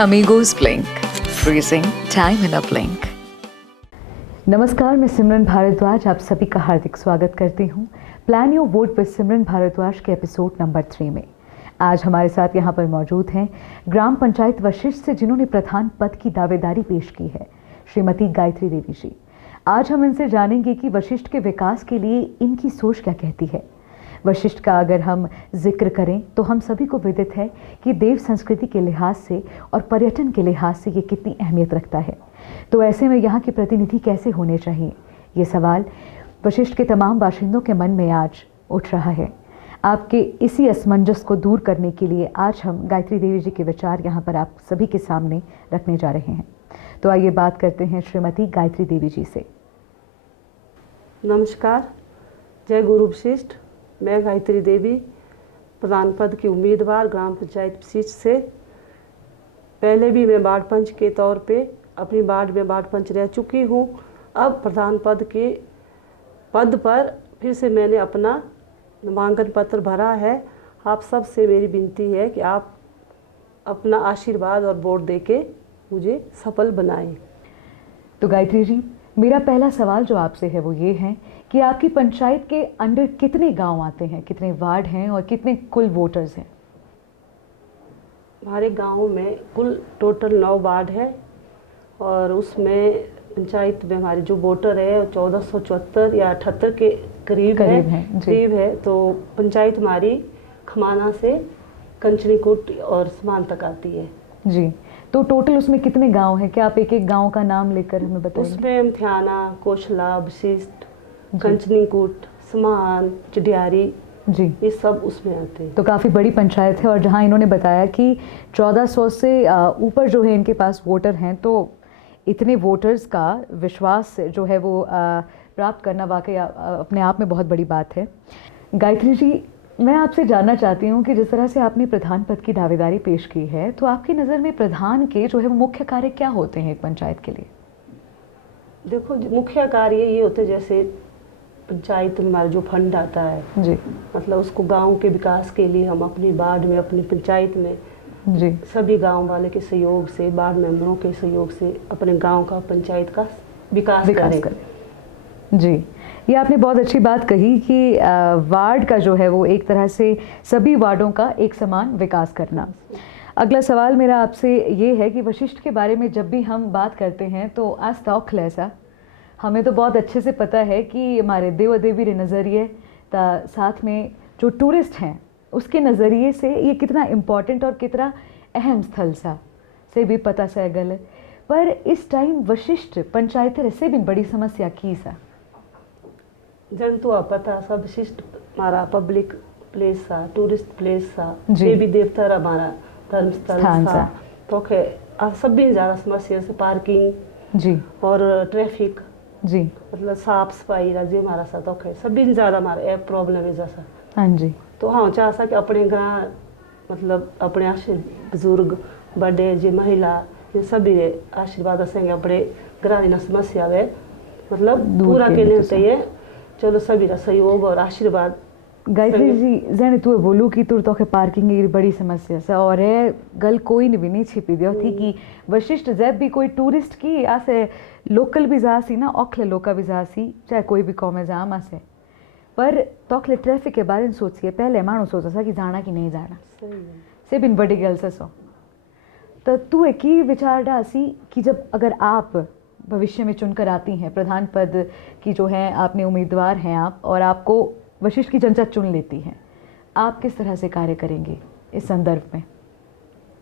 Amigos Blink, freezing time in a blink. नमस्कार, मैं सिमरन भारद्वाज आप सभी का हार्दिक स्वागत करती हूँ प्लान योर वोट विद सिमरन भारद्वाज के एपिसोड नंबर 3 में। आज हमारे साथ यहाँ पर मौजूद हैं ग्राम पंचायत वशिष्ठ से जिन्होंने प्रधान पद की दावेदारी पेश की है, श्रीमती गायत्री देवी जी। आज हम इनसे जानेंगे कि वशिष्ठ के विकास के लिए इनकी सोच क्या कहती है। वशिष्ठ का अगर हम जिक्र करें तो हम सभी को विदित है कि देव संस्कृति के लिहाज से और पर्यटन के लिहाज से ये कितनी अहमियत रखता है। तो ऐसे में यहाँ के प्रतिनिधि कैसे होने चाहिए, ये सवाल वशिष्ठ के तमाम बाशिंदों के मन में आज उठ रहा है। आपके इसी असमंजस को दूर करने के लिए आज हम गायत्री देवी जी के विचार यहाँ पर आप सभी के सामने रखने जा रहे हैं। तो आइए बात करते हैं श्रीमती गायत्री देवी जी से। नमस्कार, जय गुरु वशिष्ठ। मैं गायत्री देवी, प्रधान पद की उम्मीदवार, ग्राम पंचायत वशिष्ठ से। पहले भी मैं वार्ड पंच के तौर पे अपनी वार्ड में वार्ड पंच रह चुकी हूँ। अब प्रधान पद के पद पर फिर से मैंने अपना नामांकन पत्र भरा है। आप सब से मेरी विनती है कि आप अपना आशीर्वाद और वोट देके मुझे सफल बनाएं। तो गायत्री जी, मेरा पहला सवाल जो आपसे है वो ये है कि आपकी पंचायत के अंडर कितने गांव आते हैं, कितने वार्ड हैं और कितने कुल वोटर्स हैं? हमारे गांव में कुल टोटल 9 वार्ड है और उसमें पंचायत में हमारे जो वोटर है 1474 या 78 के करीब है। तो पंचायत हमारी खमाना से कंचनीकुट और समान तक आती है जी। तो टोटल उसमें कितने गांव हैं? क्या आप एक एक गांव का नाम लेकर हमें बताइए? उसमें मथियाना, कोशला, वशिष्ठ, कंचनीकुट, समान, चिडियारी जी, ये सब उसमें आते हैं। तो काफ़ी बड़ी पंचायत है। और जहां इन्होंने बताया कि 1400 से ऊपर जो है इनके पास वोटर हैं, तो इतने वोटर्स का विश्वास जो है वो प्राप्त करना वाकई अपने आप में बहुत बड़ी बात है। गायत्री जी, मैं आपसे जानना चाहती हूँ कि जिस तरह से आपने प्रधान पद की दावेदारी पेश की है, तो आपकी नज़र में प्रधान के जो है वो मुख्य कार्य क्या होते हैं एक पंचायत के लिए? देखो, मुख्य कार्य ये होते हैं, जैसे पंचायत में हमारा जो फंड आता है जी, मतलब उसको गांव के विकास के लिए हम अपनी वार्ड में, अपनी पंचायत में जी, सभी गांव वाले के सहयोग से, वार्ड मेंबरों के सहयोग से अपने गांव का, पंचायत का विकास करें। जी, ये आपने बहुत अच्छी बात कही कि वार्ड का जो है वो एक तरह से सभी वार्डों का एक समान विकास करना। अगला सवाल मेरा आपसे ये है कि वशिष्ठ के बारे में जब भी हम बात करते हैं तो आज तौक ऐसा हमें तो बहुत अच्छे से पता है कि हमारे देव देवी रे नज़रिए साथ में जो टूरिस्ट हैं उसके नज़रिए से ये कितना इम्पोर्टेंट और कितना अहम स्थल सा से भी पता सा गल। पर इस टाइम वशिष्ठ पंचायत ऐसे भी बड़ी समस्या की सा जन तो पता सब वशिष्ठ हमारा पब्लिक प्लेस सा, टूरिस्ट प्लेस सा, जी। देवी देवता हमारा धर्म स्थल सा। तो सब भी ज़्यादा समस्या से पार्किंग जी और ट्रैफिक जी, मतलब साफ सफाई राज्य हमारा सा तो सब भी ज़्यादा हमारा प्रॉब्लम है जैसा। हाँ जी। तो हाँ चाह सा कि अपने गाँव मतलब अपने बुजुर्ग बड़े जी महिला ये सभी आशीर्वाद असेंगे अपने ग्रामीण समस्या वे मतलब पूरा करने होते हैं। चलो सभी का सहयोग और आशीर्वाद। गायत्री जी, जैने तू बोलू कि तू तो पार्किंग की बड़ी समस्या से और है गल कोई नहीं छिपी दियो थी कि वशिष्ठ जब भी कोई टूरिस्ट की आसे लोकल भी जा सी ना, औखले लोका भी जा सी, चाहे कोई भी कौम जाम आसे, पर तौखले ट्रैफिक के बारे में सोचिए। पहले मानो सोचा था कि जाना कि नहीं जाना, से बिन बड़ी गल से सो। तो तू एक ही विचार डासी कि जब अगर आप भविष्य में चुनकर आती हैं, प्रधान पद की जो है आपने उम्मीदवार हैं आप, और आपको वशिष्ठ की जनता चुन लेती हैं, आप किस तरह से कार्य करेंगे इस संदर्भ में?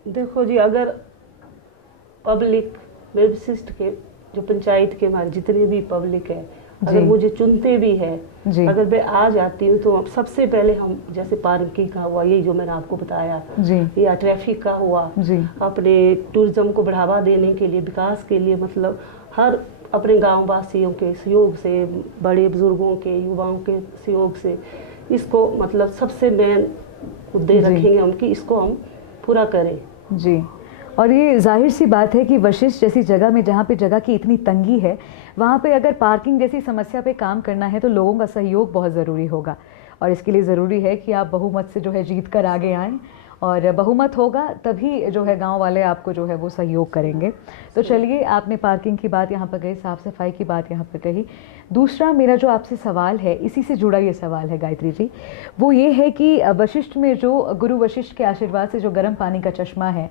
देखो जी, अगर पब्लिक मेरे वशिष्ठ के जो पंचायत के हमारे जितने भी पब्लिक है अगर मुझे चुनते भी है, अगर मैं आ जाती हूँ तो सबसे पहले हम जैसे पार्किंग का हुआ, ये जो मैंने आपको बताया जी, या ट्रैफिक का हुआ जी, अपने टूरिज्म को बढ़ावा देने के लिए, विकास के लिए, मतलब हर अपने गांव वासियों के सहयोग से, बड़े बुजुर्गों के, युवाओं के सहयोग से इसको मतलब सबसे मेन मुद्दे रखेंगे हम कि इसको हम पूरा करें जी। और ये जाहिर सी बात है कि वशिष्ठ जैसी जगह में जहाँ पे जगह की इतनी तंगी है, वहाँ पे अगर पार्किंग जैसी समस्या पे काम करना है तो लोगों का सहयोग बहुत ज़रूरी होगा। और इसके लिए ज़रूरी है कि आप बहुमत से जो है जीत कर आगे आएँ और बहुमत होगा तभी जो है गांव वाले आपको जो है वो सहयोग करेंगे। तो चलिए, आपने पार्किंग की बात यहाँ पर कही, साफ़ सफाई की बात यहाँ पर कही। दूसरा मेरा जो आपसे सवाल है, इसी से जुड़ा ये सवाल है गायत्री जी, वो ये है कि वशिष्ठ में जो गुरु वशिष्ठ के आशीर्वाद से जो गर्म पानी का चश्मा है,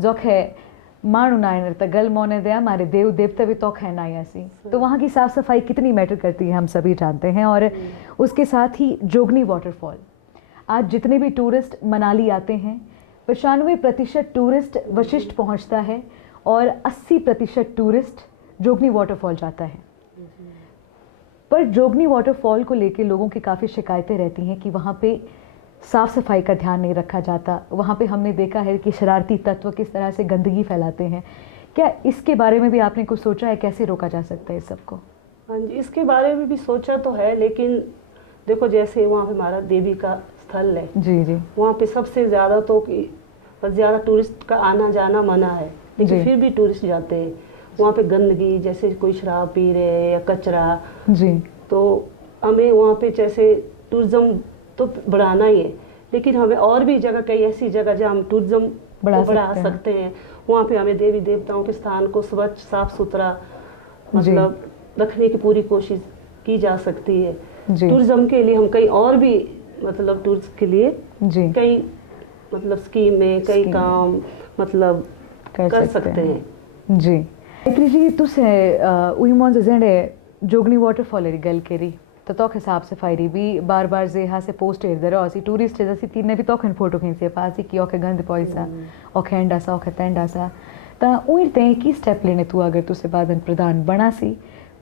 जोख है माणु नायनर तगल मोने दया मारे देव देवता भी तो है नायासी, तो वहाँ की साफ़ सफाई कितनी मैटर करती है हम सभी जानते हैं। और उसके साथ ही जोगनी वाटरफॉल, आज जितने भी टूरिस्ट मनाली आते हैं 95% टूरिस्ट वशिष्ठ पहुंचता है और 80% टूरिस्ट जोगनी वाटरफॉल जाता है। पर जोगनी वाटरफॉल को लेके लोगों की काफ़ी शिकायतें रहती हैं कि वहाँ पे साफ़ सफाई का ध्यान नहीं रखा जाता। वहाँ पे हमने देखा है कि शरारती तत्व किस तरह से गंदगी फैलाते हैं। क्या इसके बारे में भी आपने कुछ सोचा है, कैसे रोका जा सकता है इस सबको? हाँ जी, इसके बारे में भी सोचा तो है, लेकिन देखो जैसे वहाँ पे हमारा देवी का स्थल है जी जी, वहाँ पे सबसे ज़्यादा तो ज़्यादा टूरिस्ट का आना जाना मना है, लेकिन फिर भी टूरिस्ट जाते हैं। वहाँ पे गंदगी, जैसे कोई शराब पी रहे हैं या कचरा जी, तो हमें वहाँ पे जैसे टूरिज़्म तो बढ़ाना ही है, लेकिन हमें और भी जगह, कई ऐसी जगह जहाँ हम टूरिज़्म बढ़ा सकते हैं। वहाँ पे हमें देवी देवताओं के स्थान को स्वच्छ साफ सुथरा मतलब रखने की पूरी कोशिश की जा सकती है। टूरिज़्म के लिए हम कई और भी मतलब टूरिस्ट के लिए कई मतलब स्कीमें, कई काम मतलब कर सकते हैं। जी गायत्री जी, तुसे उइमोन जेंडे जोगनी वाटरफॉल री गल करी तो तोखे साफ सफाई री भी बार बार जेहा से पोस्ट इधर आसी टूरिस्ट जैसी तीन ने भी तोखन फोटो खींचे पासी कि ओके गंद पैसा ओके एंडासा ओके तेंडासा ता उइर ते की स्टेप लेने तू अगर तुसे बादन प्रधान बनासी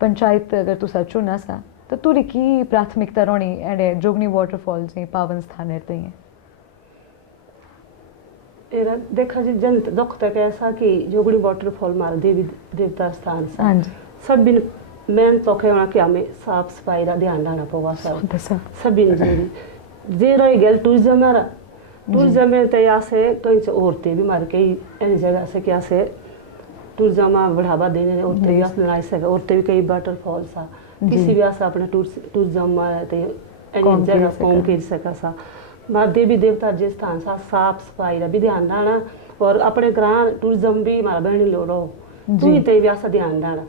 पंचायत अगर तू सचो ना सा तो तुरी की प्राथमिकता रोनी एंडे जोगनी वाटरफॉल से पावन स्थान रहते हैं। एरा देखा जी जन दुख तक ऐसा कि जोगनी वाटरफॉल मार देवी देवता स्थान सा हाँ जी, सब बिन मैं तो कहना कि हमें साफ सफाई का ध्यान रखना पड़ेगा सभी जी जे रही गल टूरिज्म मारा टूरिज्म में तो यहाँ से कहीं से औरतें भी मार कई ऐसी जगह से क्या से टूरिज्म में बढ़ावा देने औरतें भी अपना सके, औरतें भी कई वाटरफॉल सा किसी भी ऐसा अपने टूरिज्म में तो जगह कौम के सका सा मार देवी देवता जिस स्थान सा साफ सफाई का भी ध्यान रखना और अपने ग्रां टूरिज्म भी मारा बहनी लो रहो तू ही तो भी ध्यान रखना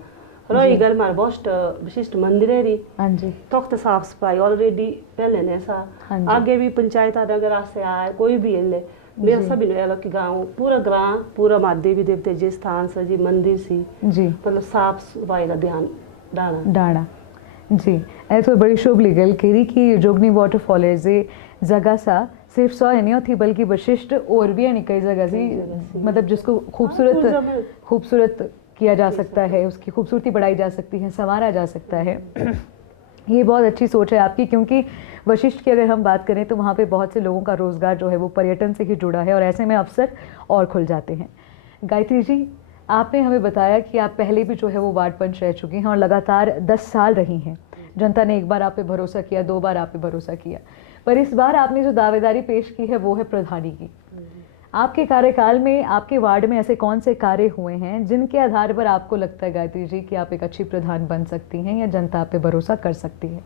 रही गल मार बहुत विशिष्ट मंदिर है री तख्त साफ सफाई ऑलरेडी पहले ने सा आगे भी पंचायत अगर से आए कोई भी ले मेरा सभी कि गाँव पूरा ग्राम पूरा मार देवी देवते जिस स्थान से जी मंदिर सी जी मतलब साफ सफाई का ध्यान डाना जी। ऐ तो बड़ी शुभ गल करी कि जोगनी वाटरफॉल है जे जगह सा सिर्फ 100 नहीं थी बल्कि वशिष्ठ और भी है कई जगह सी मतलब जिसको खूबसूरत किया जा सकता है, उसकी खूबसूरती बढ़ाई जा सकती है, संवारा जा सकता है। ये बहुत अच्छी सोच है आपकी, क्योंकि वशिष्ठ की अगर हम बात करें तो वहाँ पे बहुत से लोगों का रोज़गार जो है वो पर्यटन से ही जुड़ा है और ऐसे में अवसर और खुल जाते हैं। गायत्री जी, आपने हमें बताया कि आप पहले भी जो है वो वार्ड पंच रह चुकी हैं और लगातार 10 साल रही हैं। जनता ने एक बार आप पे भरोसा किया, 2 बार आप पे भरोसा किया, पर इस बार आपने जो दावेदारी पेश की है वो है प्रधानी की। आपके कार्यकाल में आपके वार्ड में ऐसे कौन से कार्य हुए हैं जिनके आधार पर आपको लगता है गायत्री जी कि आप एक अच्छी प्रधान बन सकती हैं या जनता आप पे भरोसा कर सकती है?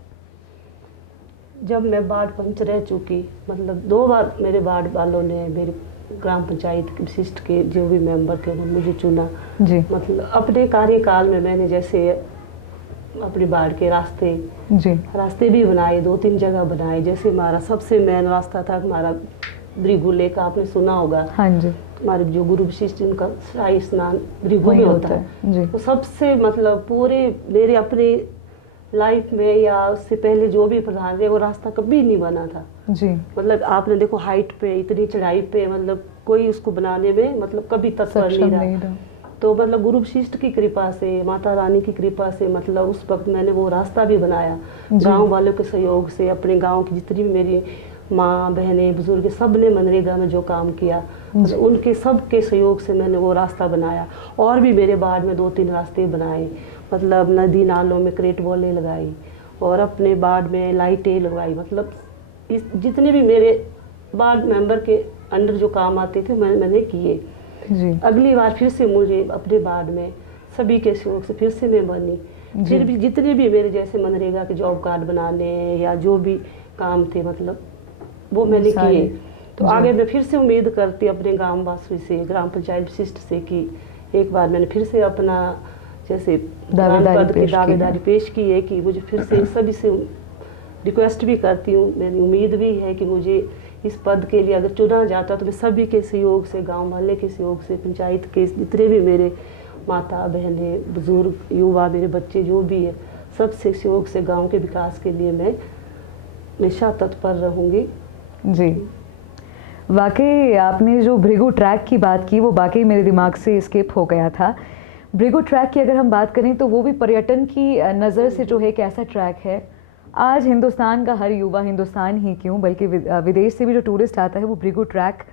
जब मैं वार्ड पंच रह चुकी मतलब 2 बार मेरे वार्ड वालों ने मेरी ग्राम पंचायत विशिष्ट के जो भी मेंबर के मुझे चुना जी। मतलब अपने कार्यकाल में मैंने जैसे अपने वार्ड के रास्ते भी बनाए, 2-3 जगह बनाए। जैसे हमारा सबसे मेन रास्ता था हमारा भृगु लेक, आपने सुना होगा। हाँ जी। हमारे जो गुरु विशिष्ट जिनका शाही स्नान भृगु में होता है जी। तो सबसे मतलब पूरे मेरे अपने लाइफ में या उससे पहले जो भी प्रधान थे वो रास्ता कभी नहीं बना था जी। मतलब आपने देखो हाइट पे इतनी चढ़ाई पे मतलब कोई उसको बनाने में मतलब कभी तत्पर नहीं रहा। तो मतलब गुरु विशिष्ट की कृपा से, माता रानी की कृपा से मतलब उस वक्त मैंने वो रास्ता भी बनाया गाँव वालों के सहयोग से। अपने गाँव की जितनी भी मेरी माँ बहनें बुजुर्ग सब ने मनरेगा में जो काम किया मतलब उनके सब के सहयोग से मैंने वो रास्ता बनाया। और भी मेरे वार्ड में 2-3 रास्ते बनाए, मतलब नदी नालों में क्रेट बॉलें लगाई और अपने वार्ड में लाइटें लगवाई। मतलब इस जितने भी मेरे वार्ड मेंबर के अंडर जो काम आते थे मैंने किए जी। अगली बार फिर से मुझे अपने वार्ड में सभी के सहयोग से फिर से मैं बनी। फिर भी जितने भी मेरे जैसे मनरेगा के जॉब कार्ड बनाने या जो भी काम थे मतलब वो मैंने किए। तो आगे मैं फिर से उम्मीद करती अपने गाँव वासी से, ग्राम पंचायत विशिष्ट से कि एक बार मैंने फिर से अपना जैसे दावेदारी पेश की है कि मुझे फिर से सभी से रिक्वेस्ट भी करती हूँ, मेरी उम्मीद भी है कि मुझे इस पद के लिए अगर चुना जाता तो मैं सभी के सहयोग से, गांव वाले के सहयोग से, पंचायत के जितने भी मेरे माता बहनें, बुजुर्ग, युवा, मेरे बच्चे जो भी है, सबसे सहयोग से गांव के विकास के लिए मैं हमेशा तत्पर रहूँगी। जी, वाकई आपने जो भृगु ट्रैक की बात की वो वाकई मेरे दिमाग से स्किप हो गया था। भृगु ट्रैक की अगर हम बात करें तो वो भी पर्यटन की नज़र से जो है एक ऐसा ट्रैक है, आज हिंदुस्तान का हर युवा, हिंदुस्तान ही क्यों बल्कि विदेश से भी जो टूरिस्ट आता है वो भृगु ट्रैक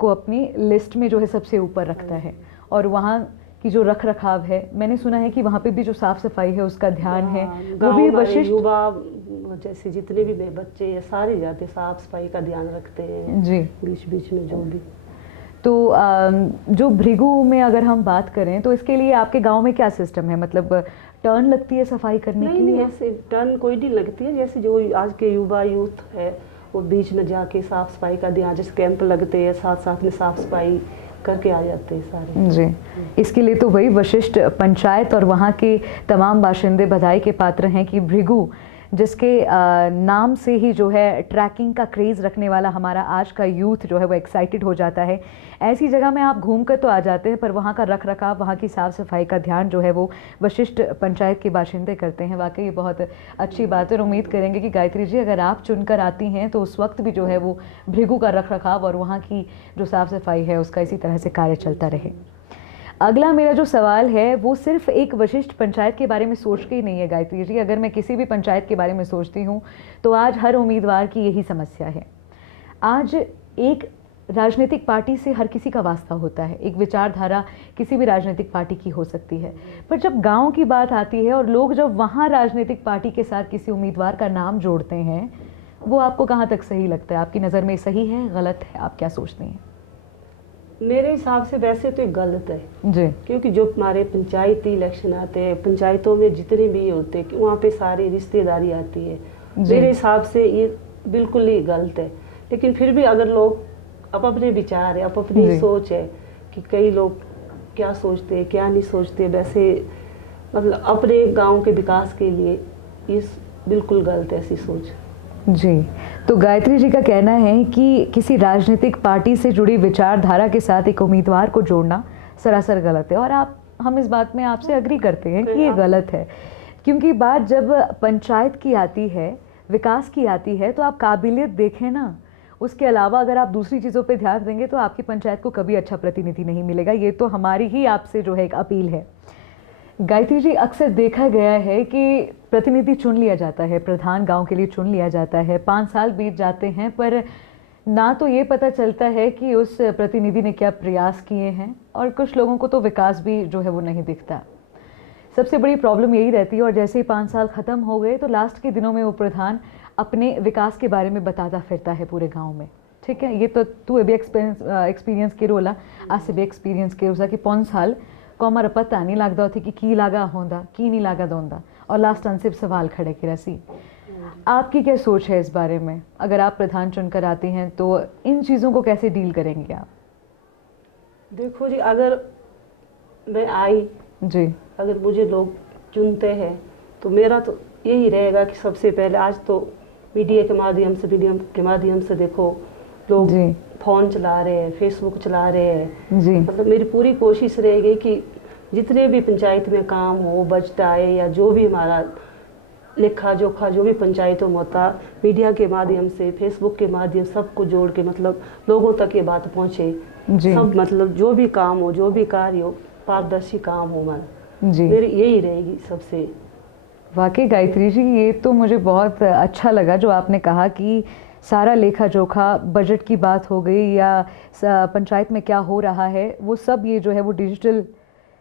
को अपनी लिस्ट में जो है सबसे ऊपर रखता है। और वहाँ की जो रख रखाव है, मैंने सुना है कि वहाँ पे भी जो साफ़ सफाई है उसका ध्यान है, वो भी वशिष्ठ युवा जैसे जितने भी मेरे बच्चे हैं सारे जाते साफ सफाई का ध्यान रखते हैं जी, बीच बीच में जो भी। तो जो भृगु में अगर हम बात करें तो इसके लिए आपके गांव में क्या सिस्टम है, मतलब टर्न लगती है सफाई करने के लिए? नहीं, ऐसे टर्न कोई नहीं लगती है, जैसे जो आज के युवा यूथ है वो बीच में जाके साफ सफाई का ध्यान, जैसे कैंप लगते हैं साथ साथ में साफ सफाई करके आ जाते हैं सारे। जी, इसके लिए तो वही वशिष्ठ पंचायत और वहाँ के तमाम बाशिंदे बधाई के पात्र हैं कि भृगु जिसके नाम से ही जो है ट्रैकिंग का क्रेज़ रखने वाला हमारा आज का यूथ जो है वो एक्साइटेड हो जाता है। ऐसी जगह में आप घूम कर तो आ जाते हैं पर वहाँ का रख रखाव, वहाँ की साफ़ सफाई का ध्यान जो है वो वशिष्ठ पंचायत के बाशिंदे करते हैं। वाकई ये बहुत अच्छी बात है और उम्मीद करेंगे कि गायत्री जी अगर आप चुनकर आती हैं तो उस वक्त भी जो है वो भृगु का रख रखाव और वहाँ की जो साफ़ सफाई है उसका इसी तरह से कार्य चलता रहे। अगला मेरा जो सवाल है वो सिर्फ एक वशिष्ठ पंचायत के बारे में सोच के ही नहीं है गायत्री जी, अगर मैं किसी भी पंचायत के बारे में सोचती हूँ तो आज हर उम्मीदवार की यही समस्या है। आज एक राजनीतिक पार्टी से हर किसी का वास्ता होता है, एक विचारधारा किसी भी राजनीतिक पार्टी की हो सकती है, पर जब गांव की बात आती है और लोग जब वहाँ राजनीतिक पार्टी के साथ किसी उम्मीदवार का नाम जोड़ते हैं, वो आपको कहाँ तक सही लगता है? आपकी नज़र में सही है, गलत है, आप क्या सोचते हैं? मेरे हिसाब से वैसे तो गलत है जी, क्योंकि जो हमारे पंचायती इलेक्शन आते हैं, पंचायतों में जितने भी होते हैं वहाँ पे सारी रिश्तेदारी आती है, मेरे हिसाब से ये बिल्कुल ही गलत है। लेकिन फिर भी अगर लोग अपने विचार है, अपनी सोच है कि कई लोग क्या सोचते हैं क्या नहीं सोचते, वैसे मतलब अपने गांव के विकास के लिए इस बिल्कुल गलत है ऐसी सोच। जी, तो गायत्री जी का कहना है कि किसी राजनीतिक पार्टी से जुड़ी विचारधारा के साथ एक उम्मीदवार को जोड़ना सरासर गलत है और हम इस बात में आपसे अग्री करते हैं कि ये गलत है, क्योंकि बात जब पंचायत की आती है, विकास की आती है, तो आप काबिलियत देखें ना, उसके अलावा अगर आप दूसरी चीज़ों पे ध्यान देंगे तो आपकी पंचायत को कभी अच्छा प्रतिनिधि नहीं मिलेगा। ये तो हमारी ही आपसे जो है एक अपील है। गायत्री जी, अक्सर देखा गया है कि प्रतिनिधि चुन लिया जाता है, प्रधान गांव के लिए चुन लिया जाता है, 5 साल बीत जाते हैं पर ना तो ये पता चलता है कि उस प्रतिनिधि ने क्या प्रयास किए हैं और कुछ लोगों को तो विकास भी जो है वो नहीं दिखता। सबसे बड़ी प्रॉब्लम यही रहती है और जैसे ही 5 साल ख़त्म हो गए तो लास्ट के दिनों में वो प्रधान अपने विकास के बारे में बताता फिरता है पूरे गाँव में। ठीक है, ये तो तू भी एक्सपीरियंस के रोला आज भी एक्सपीरियंस के रोसा कि 5 साल को हमारा पता नहीं लगता थी कि की लागा होंदा की नहीं लागा दोंदा और लास्ट अनसिप सवाल खड़े के रसी। आपकी क्या सोच है इस बारे में? अगर आप प्रधान चुनकर आती हैं तो इन चीज़ों को कैसे डील करेंगे आप? देखो जी, अगर मैं आई जी, अगर मुझे लोग चुनते हैं तो मेरा तो यही रहेगा कि सबसे पहले आज तो मीडिया के माध्यम से देखो लोग फ़ोन चला रहे हैं, फेसबुक चला रहे हैं जी, मतलब मेरी पूरी कोशिश रहेगी कि जितने भी पंचायत में काम हो, बजट आए या जो भी हमारा लेखा जोखा जो भी पंचायतों में होता, मीडिया के माध्यम से, फेसबुक के माध्यम सबको जोड़ के मतलब लोगों तक ये बात पहुँचे। सब मतलब जो भी काम हो, जो भी कार्य हो, पारदर्शी काम हो हमारा, मेरी यही रहेगी सबसे। वाकई गायत्री जी, ये तो मुझे बहुत अच्छा लगा जो आपने कहा कि सारा लेखा जोखा, बजट की बात हो गई या पंचायत में क्या हो रहा है, वो सब ये जो है वो डिजिटल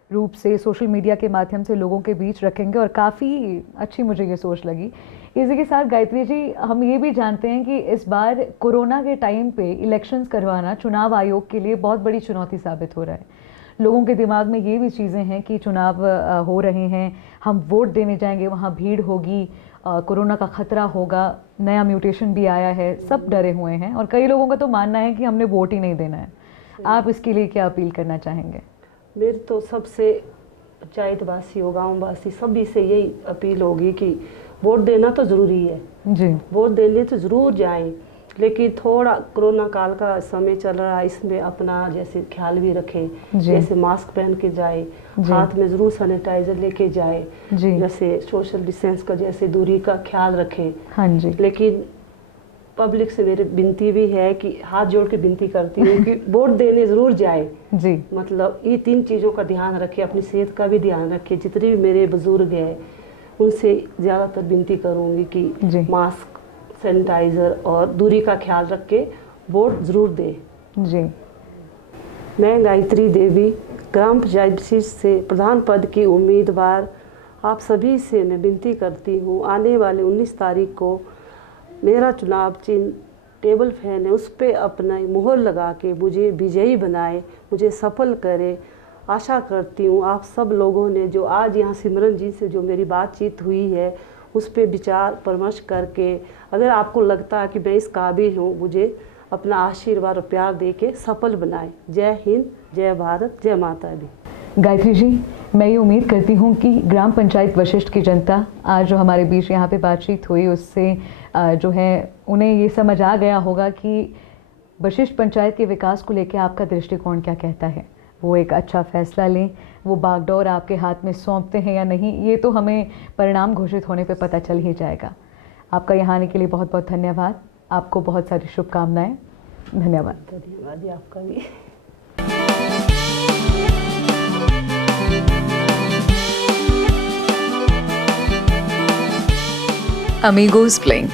रूप से सोशल मीडिया के माध्यम से लोगों के बीच रखेंगे और काफ़ी अच्छी मुझे ये सोच लगी। इसी के साथ गायत्री जी, हम ये भी जानते हैं कि इस बार कोरोना के टाइम पे इलेक्शंस करवाना चुनाव आयोग के लिए बहुत बड़ी चुनौती साबित हो रहा है। लोगों के दिमाग में ये भी चीज़ें हैं कि चुनाव हो रहे हैं, हम वोट देने जाएंगे, वहाँ भीड़ होगी कोरोना का खतरा होगा, नया म्यूटेशन भी आया है, सब डरे हुए हैं और कई लोगों का तो मानना है कि हमने वोट ही नहीं देना है। आप इसके लिए क्या अपील करना चाहेंगे? मेरी तो सबसे पंचायत वासी हो, गाँव वासी सभी से यही अपील होगी कि वोट देना तो ज़रूरी है जी। वोट देने तो ज़रूर जाएं, लेकिन थोड़ा कोरोना काल का समय चल रहा है, इसमें अपना जैसे ख्याल भी रखें, जैसे मास्क पहन के जाए, हाथ में ज़रूर सैनिटाइजर लेके जाए, जैसे सोशल डिस्टेंस का जैसे दूरी का ख्याल रखें। हाँ जी। लेकिन पब्लिक से मेरी विनती भी है कि हाथ जोड़ के विनती करती हूँ कि वोट देने ज़रूर जाए जी। मतलब ये 3 चीज़ों का ध्यान रखें, अपनी सेहत का भी ध्यान रखें। जितने भी मेरे बुजुर्ग हैं उनसे ज़्यादातर विनती करूँगी कि मास्क, सैनिटाइज़र और दूरी का ख्याल रख के वोट ज़रूर दें। जी। मैं गायत्री देवी ग्राम पंचायत से प्रधान पद की उम्मीदवार आप सभी से मैं विनती करती हूँ, आने वाले 19 तारीख को मेरा चुनाव चिन्ह टेबल फैन है, उस पर अपना मुहर लगा के मुझे विजयी बनाए, मुझे सफल करे। आशा करती हूँ आप सब लोगों ने जो आज यहाँ सिमरन जी से जो मेरी बातचीत हुई है उस पर विचार परामर्श करके अगर आपको लगता है कि मैं इस काबिल हूँ, मुझे अपना आशीर्वाद और प्यार दे के सफल बनाए। जय हिंद, जय भारत, जय माता दी। गायत्री जी, मैं ये उम्मीद करती हूँ कि ग्राम पंचायत वशिष्ठ की जनता आज जो हमारे बीच यहाँ पे बातचीत हुई उससे जो है उन्हें ये समझ आ गया होगा कि वशिष्ठ पंचायत के विकास को लेकर आपका दृष्टिकोण क्या कहता है। वो एक अच्छा फैसला लें, वो बागडोर आपके हाथ में सौंपते हैं या नहीं, ये तो हमें परिणाम घोषित होने पे पता चल ही जाएगा। आपका यहाँ आने के लिए बहुत बहुत धन्यवाद। आपको बहुत सारी शुभकामनाएं। धन्यवाद। धन्यवाद आपका भी। Amigos Blink.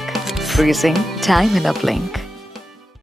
Freezing time in a blink.